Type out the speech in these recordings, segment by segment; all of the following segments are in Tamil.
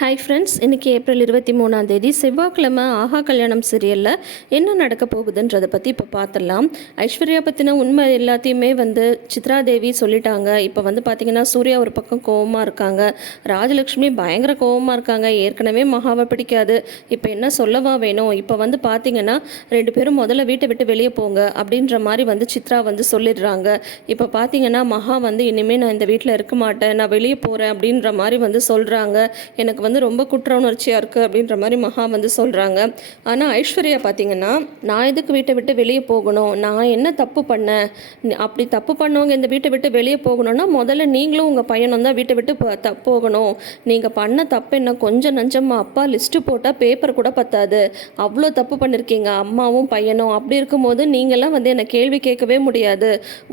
ஹாய் ஃப்ரெண்ட்ஸ் இன்றைக்கி ஏப்ரல் இருபத்தி மூணாம் தேதி செவ்வாய்க்கிழமை ஆஹா கல்யாணம் சீரியலில் என்ன நடக்க போகுதுன்றதை பற்றி இப்போ பார்த்துடலாம் ஐஸ்வர்யா பற்றின உண்மை எல்லாத்தையுமே வந்து சித்ரா தேவி சொல்லிட்டாங்க. இப்போ வந்து பார்த்திங்கன்னா சூர்யா ஒரு பக்கம் கோவமாக இருக்காங்க. ராஜலக்ஷ்மி பயங்கர கோவமாக இருக்காங்க. ஏற்கனவே மகாவை பிடிக்காது. இப்போ என்ன சொல்லவா வேணும்? இப்போ வந்து பார்த்திங்கன்னா ரெண்டு பேரும் முதல்ல வீட்டை விட்டு வெளியே போங்க அப்படின்ற மாதிரி வந்து சித்ரா வந்து சொல்லிடுறாங்க. இப்போ பார்த்தீங்கன்னா மகா வந்து இனிமேல் நான் இந்த வீட்டில் இருக்க மாட்டேன். நான் வெளியே போகிறேன் அப்படின்ற மாதிரி வந்து சொல்கிறாங்க எனக்கு வந்து ரொம்ப குற்ற உணர்ச்சியாக இருக்குது அப்படின்ற மாதிரி மகா வந்து சொல்கிறாங்க ஆனால் ஐஸ்வர்யா பார்த்தீங்கன்னா நான் எதுக்கு வீட்டை விட்டு வெளியே போகணும்? நான் என்ன தப்பு பண்ணேன்? அப்படி தப்பு பண்ணவங்க இந்த வீட்டை விட்டு வெளியே போகணும்னா முதல்ல நீங்களும் உங்கள் பையனும் தான் வீட்டை விட்டு ப த போகணும். நீங்கள் பண்ண தப்பு என்ன? கொஞ்சம் நஞ்சமாக அப்பா லிஸ்ட்டு போட்டால் பேப்பர் கூட பத்தாது. அவ்வளோ தப்பு பண்ணியிருக்கீங்க அம்மாவும் பையனும். அப்படி இருக்கும்போது நீங்களாம் வந்து என்னை கேள்வி கேட்கவே முடியாது.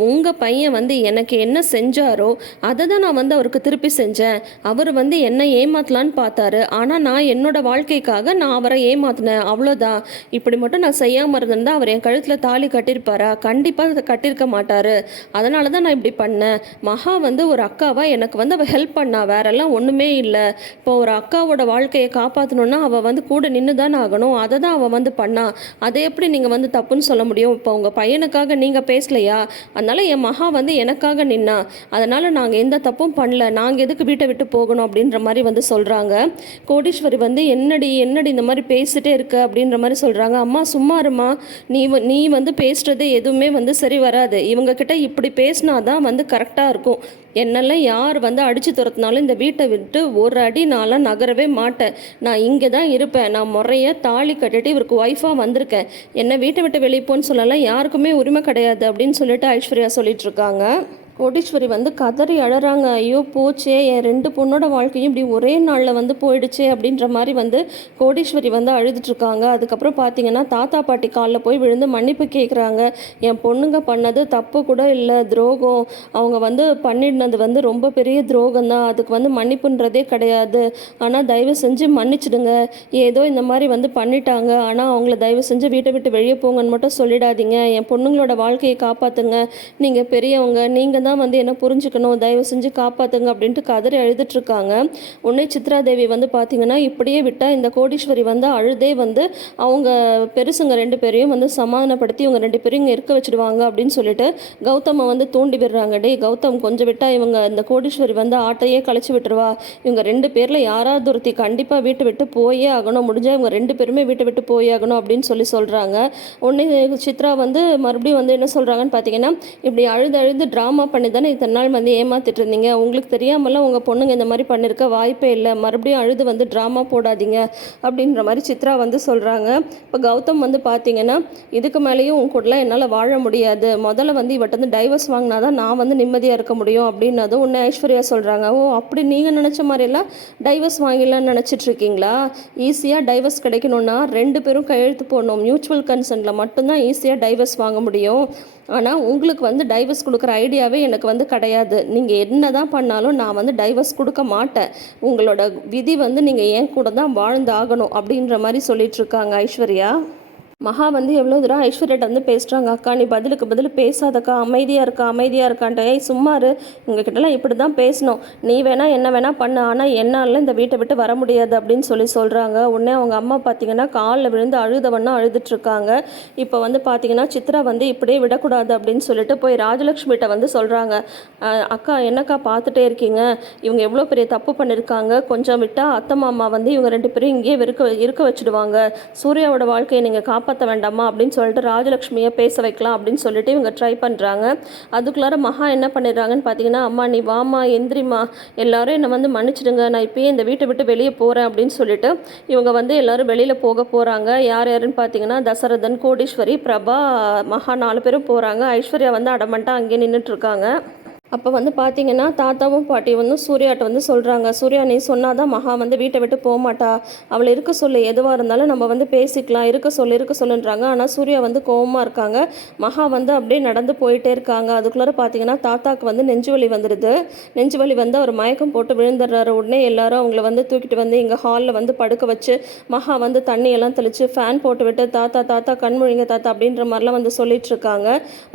உங்கள் பையன் வந்து எனக்கு என்ன செஞ்சாரோ அதை தான் நான் வந்து அவருக்கு திருப்பி செஞ்சேன். அவர் வந்து என்ன ஏமாத்தலான்னு பார்த்தாரு. ஆனால் நான் என்னோட வாழ்க்கைக்காக நான் அவரை ஏமாத்தினேன். அவ்வளோதான் இப்படி மட்டும் நான் செய்யாமல் இருந்திருந்தால் அவர் என் கழுத்தில் தாலி கட்டியிருப்பாரா? கண்டிப்பாக கட்டியிருக்க மாட்டார். அதனால தான் நான் இப்படி பண்ணேன். மகா வந்து ஒரு அக்காவாக எனக்கு வந்து அவள் ஹெல்ப் பண்ணா. வேறெல்லாம் ஒன்றுமே இல்லை. இப்போ ஒரு அக்காவோட வாழ்க்கையை காப்பாற்றணுன்னா அவள் வந்து கூட நின்று தான் ஆகணும். அதை தான் அவள் வந்து பண்ணா. அதை எப்படி நீங்கள் வந்து தப்புன்னு சொல்ல முடியும்? இப்போ உங்கள் பையனுக்காக நீங்கள் பேசலையா? அதனால் என் மகா வந்து எனக்காக நின்னா. அதனால் நாங்கள் எந்த தப்பும் பண்ணல. நாங்கள் எதுக்கு வீட்டை விட்டு போகணும் அப்படின்ற மாதிரி வந்து சொல்கிறாங்க கோடீஸ்வரி வந்து என்னடி என்னடி இந்த மாதிரி பேசிட்டே இருக்க? அப்படின்ற மாதிரி சொல்கிறாங்க அம்மா சும்மா இருமா நீ வ- நீ வந்து பேசுகிறது எதுவுமே வந்து சரி வராது. இவங்கக்கிட்ட இப்படி பேசினா தான் வந்து கரெக்டாக இருக்கும். என்னெல்லாம் யார் வந்து அடித்து துரத்தினாலும் இந்த வீட்டை விட்டு ஒரு அடி நான்லாம் நகரவே மாட்டேன். நான் இங்கே தான் இருப்பேன். நான் முறையாக தாலி கட்டிட்டு இவருக்கு ஒய்ஃபாக வந்திருக்கேன். என்னை வீட்டை விட்டு வெளியே போன்னு சொல்லலாம். யாருக்குமே உரிமை கிடையாது. அப்படின்னு சொல்லிட்டு ஐஸ்வர்யா சொல்லிட்டு இருக்காங்க. கோடீஸ்வரி வந்து கதறி அழறாங்க. ஐயோ போச்சே என் ரெண்டு பொண்ணோட வாழ்க்கையும் இப்படி ஒரே நாளில் வந்து போயிடுச்சே அப்படின்ற மாதிரி வந்து கோடீஸ்வரி வந்து அழுதுட்ருக்காங்க அதுக்கப்புறம் பார்த்தீங்கன்னா தாத்தா பாட்டி காலில் போய் விழுந்து மன்னிப்பு கேட்குறாங்க என் பொண்ணுங்க பண்ணது தப்பு கூட இல்லை துரோகம். அவங்க வந்து பண்ணிடுனது வந்து ரொம்ப பெரிய துரோகம் தான் அதுக்கு வந்து மன்னிப்புன்றதே கிடையாது. ஆனால் தயவு செஞ்சு மன்னிச்சிடுங்க. ஏதோ இந்த மாதிரி வந்து பண்ணிட்டாங்க. ஆனால் அவங்கள தயவு செஞ்சு வீட்டை விட்டு வெளியே போங்கன்னு மட்டும் சொல்லிடாதீங்க. என் பொண்ணுங்களோட வாழ்க்கையை காப்பாற்றுங்க நீங்கள் பெரியவங்க நீங்கள் தான் வந்து என்ன புரிஞ்சுக்கணும் தயவு செஞ்சு காப்பாற்றுங்க அப்படின்ட்டு கதறி அழுதுட்டு உடனே சித்ரா தேவி வந்து பார்த்தீங்கன்னா இப்படியே விட்டால் இந்த கோடீஸ்வரி வந்து அழுதே வந்து அவங்க பெருசுங்க ரெண்டு பேரையும் வந்து சமாதானப்படுத்தி இவங்க ரெண்டு பேரும் இங்கே இருக்க வச்சிடுவாங்க அப்படின்னு சொல்லிட்டு கௌதமை வந்து தூண்டி விடுறாங்க. டே கௌதம் கொஞ்சம் விட்டால் இவங்க இந்த கோடீஸ்வரி வந்து ஆட்டையே கழிச்சு விட்டுருவா. இவங்க ரெண்டு பேரில் யாராவது ஒருத்தி கண்டிப்பாக வீட்டை விட்டு போயே ஆகணும். முடிஞ்சால் இவங்க ரெண்டு பேருமே வீட்டை விட்டு போயே ஆகணும் அப்படின்னு சொல்லி சொல்கிறாங்க உடனே சித்ரா வந்து மறுபடியும் வந்து என்ன சொல்கிறாங்கன்னு பார்த்தீங்கன்னா இப்படி அழுது அழுது ட்ராமா பண்ணி தானே இத்தனை நாள் வந்து ஏமாத்திட்டு இருந்தீங்க உங்களுக்கு தெரியாமலாம் உங்கள் பொண்ணுங்க இந்த மாதிரி பண்ணியிருக்க வாய்ப்பே இல்லை. மறுபடியும் அழுது வந்து ட்ராமா போடாதீங்க அப்படின்ற மாதிரி சித்ரா வந்து சொல்கிறாங்க இப்போ கௌதம் வந்து பார்த்தீங்கன்னா இதுக்கு மேலேயும் உங்க கூடலாம் என்னால் வாழ முடியாது. முதல்ல வந்து இவட்ட வந்து டைவர்ஸ் வாங்கினா தான் நான் வந்து நிம்மதியாக இருக்க முடியும் அப்படின்னதும் உன்னை ஐஸ்வர்யா சொல்கிறாங்க ஓ அப்படி நீங்கள் நினச்ச மாதிரிலாம் டைவர்ஸ் வாங்கிடலாம்னு நினச்சிட்டு இருக்கீங்களா ஈஸியாக டைவர்ஸ் கிடைக்கணும்னா ரெண்டு பேரும் கையெழுத்து போடணும். மியூச்சுவல் கன்சர்னில் மட்டும்தான் ஈஸியாக டைவர்ஸ் வாங்க முடியும். ஆனால் உங்களுக்கு வந்து டைவர்ஸ் கொடுக்குற ஐடியாவே எனக்கு வந்து கிடையாது. நீங்கள் என்ன தான் பண்ணாலும் நான் வந்து டைவர்ஸ் கொடுக்க மாட்டேன். உங்களோட விதி வந்து நீங்கள் என் கூட தான் வாழ்ந்தாகணும் அப்படின்ற மாதிரி சொல்லிட்டு இருக்காங்க ஐஸ்வர்யா. மகா வந்து எவ்வளோ தூரம் ஐஸ்வர்யாட்ட வந்து பேசுகிறாங்க அக்கா? நீ பதிலுக்கு பதில் பேசாதக்கா. அமைதியாக இருக்கா? அமைதியாக இருக்கான்ட்டு. ஏய் சும்மாரு உங்ககிட்டலாம் இப்படி தான் பேசணும். நீ வேணால் என்ன வேணால் பண்ணு. ஆனால் என்னால் இந்த வீட்டை விட்டு வர முடியாது அப்படின்னு சொல்லி சொல்கிறாங்க உடனே அவங்க அம்மா பார்த்தீங்கன்னா காலில் விழுந்து அழுதவண்ணா அழுதுட்டுருக்காங்க இப்போ வந்து பார்த்தீங்கன்னா சித்ரா வந்து இப்படியே விடக்கூடாது அப்படின்னு சொல்லிட்டு போய் ராஜலக்ஷ்மிகிட்ட வந்து சொல்கிறாங்க அக்கா என்னக்கா பார்த்துட்டே இருக்கீங்க? இவங்க எவ்வளோ பெரிய தப்பு பண்ணியிருக்காங்க கொஞ்சம் விட்டால் அத்தை மாமா வந்து இவங்க ரெண்டு பேரும் இங்கேயே இருக்க இருக்க வச்சுடுவாங்க. சூர்யாவோட வாழ்க்கையை நீங்கள் காப்பாற்ற வேண்டாமா அப்படின்னு சொல்லிட்டு ராஜலக்ஷ்மியை பேச வைக்கலாம் அப்படின்னு சொல்லிட்டு இவங்க ட்ரை பண்ணுறாங்க அதுக்குள்ளார மகா என்ன பண்ணிடுறாங்கன்னு பார்த்தீங்கன்னா அம்மா நீ வாமா எந்திரிமா எல்லாரும் என்னை வந்து மன்னிச்சிடுங்க. நான் இப்பயே இந்த வீட்டை விட்டு வெளியே போகிறேன் அப்படின்னு சொல்லிட்டு இவங்க வந்து எல்லாரும் வெளியில் போக போகிறாங்க யார் யாருன்னு பார்த்தீங்கன்னா தசரதன் கோடீஸ்வரி பிரபா மகா நாலு பேரும் போகிறாங்க ஐஸ்வர்யா வந்து அடமண்ட்டாக அங்கேயே நின்றுட்டுருக்காங்க அப்போ வந்து பார்த்தீங்கன்னா தாத்தாவும் பாட்டியும் வந்து சூர்யாட்ட வந்து சொல்கிறாங்க சூர்யா நீ சொன்னாதான் மகா வந்து வீட்டை விட்டு போக மாட்டா. அவளை இருக்க சொல்லு. எதுவாக இருந்தாலும் நம்ம வந்து பேசிக்கலாம். இருக்க சொல்லு இருக்க சொல்லுன்றாங்க. ஆனால் சூர்யா வந்து கோவமாக இருக்காங்க. மகா வந்து அப்படியே நடந்து போயிட்டே இருக்காங்க. அதுக்குள்ளார பார்த்தீங்கன்னா தாத்தாக்கு வந்து நெஞ்சு வலி வந்துடுது நெஞ்சு வலி வந்து அவர் மயக்கம் போட்டு விழுந்துடுறாரு. உடனே எல்லாரும் அவங்கள வந்து தூக்கிட்டு வந்து இங்கே ஹாலில் வந்து படுக்க வச்சு மகா வந்து தண்ணியெல்லாம் தெளித்து ஃபேன் போட்டு விட்டு தாத்தா தாத்தா கண்முழிங்க தாத்தா அப்படின்ற மாதிரிலாம் வந்து சொல்லிட்டு இருக்காங்க.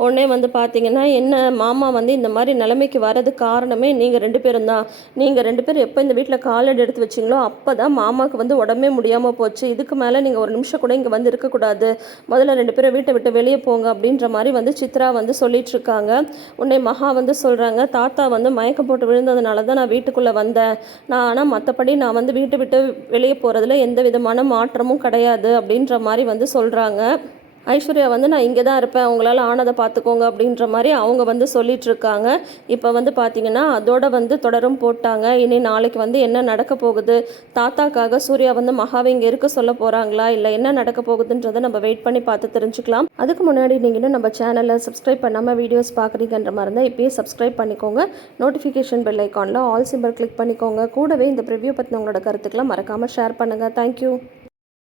உடனே வந்து பார்த்தீங்கன்னா என்ன மாமா வந்து இந்த மாதிரி நிலைமைக்கு வரது காரணமே நீங்கள் ரெண்டு பேரும் தான். நீங்கள் ரெண்டு பேரும் எப்போ இந்த வீட்டில் காலடி எடுத்து வச்சிங்களோ அப்போ தான் மாமாவுக்கு வந்து உடம்பே முடியாமல் போச்சு. இதுக்கு மேலே நீங்கள் ஒரு நிமிஷம் கூட இங்கே வந்து இருக்கக்கூடாது முதல்ல ரெண்டு பேரும் வீட்டை விட்டு வெளியே போங்க அப்படின்ற மாதிரி வந்து சித்ரா வந்து சொல்லிட்டு இருக்காங்க. உன்னை மகா வந்து சொல்கிறாங்க தாத்தா வந்து மயக்கம் போட்டு விழுந்ததுனால தான் நான் வீட்டுக்குள்ளே வந்தேன். நான் ஆனால் மற்றபடி நான் வந்து வீட்டை விட்டு வெளியே போகிறதுல எந்த விதமான மாற்றமும் கிடையாது அப்படின்ற மாதிரி வந்து சொல்கிறாங்க ஐஸ்வர்யா வந்து நான் இங்கே தான் இருப்பேன். உங்களால் ஆனதை பார்த்துக்கோங்க. அப்படின்ற மாதிரி அவங்க வந்து சொல்லிட்டுருக்காங்க இப்போ வந்து பார்த்தீங்கன்னா அதோட வந்து தொடரும் போட்டாங்க. இனி நாளைக்கு வந்து என்ன நடக்க போகுது? தாத்தாக்காக சூர்யா வந்து மகாவை இங்கே இருக்க சொல்ல போகிறாங்களா இல்லை என்ன நடக்க போகுதுன்றதை நம்ம வெயிட் பண்ணி பார்த்து தெரிஞ்சுக்கலாம். அதுக்கு முன்னாடி நீங்கள் இன்னும் நம்ம சேனலை சப்ஸ்கிரைப் பண்ணாமல் வீடியோஸ் பார்க்குறீங்கன்ற மாதிரி இருந்தால் இப்போயே சப்ஸ்கிரைப் பண்ணிக்கோங்க. நோட்டிஃபிகேஷன் பெல் ஐக்கானில் ஆல் சிம்பர் கிளிக் பண்ணிக்கோங்க. கூடவே இந்த ப்ரிவ்யூ பற்றின உங்களோட கருத்துக்களை மறக்காமல் ஷேர் பண்ணுங்கள் தேங்க்யூ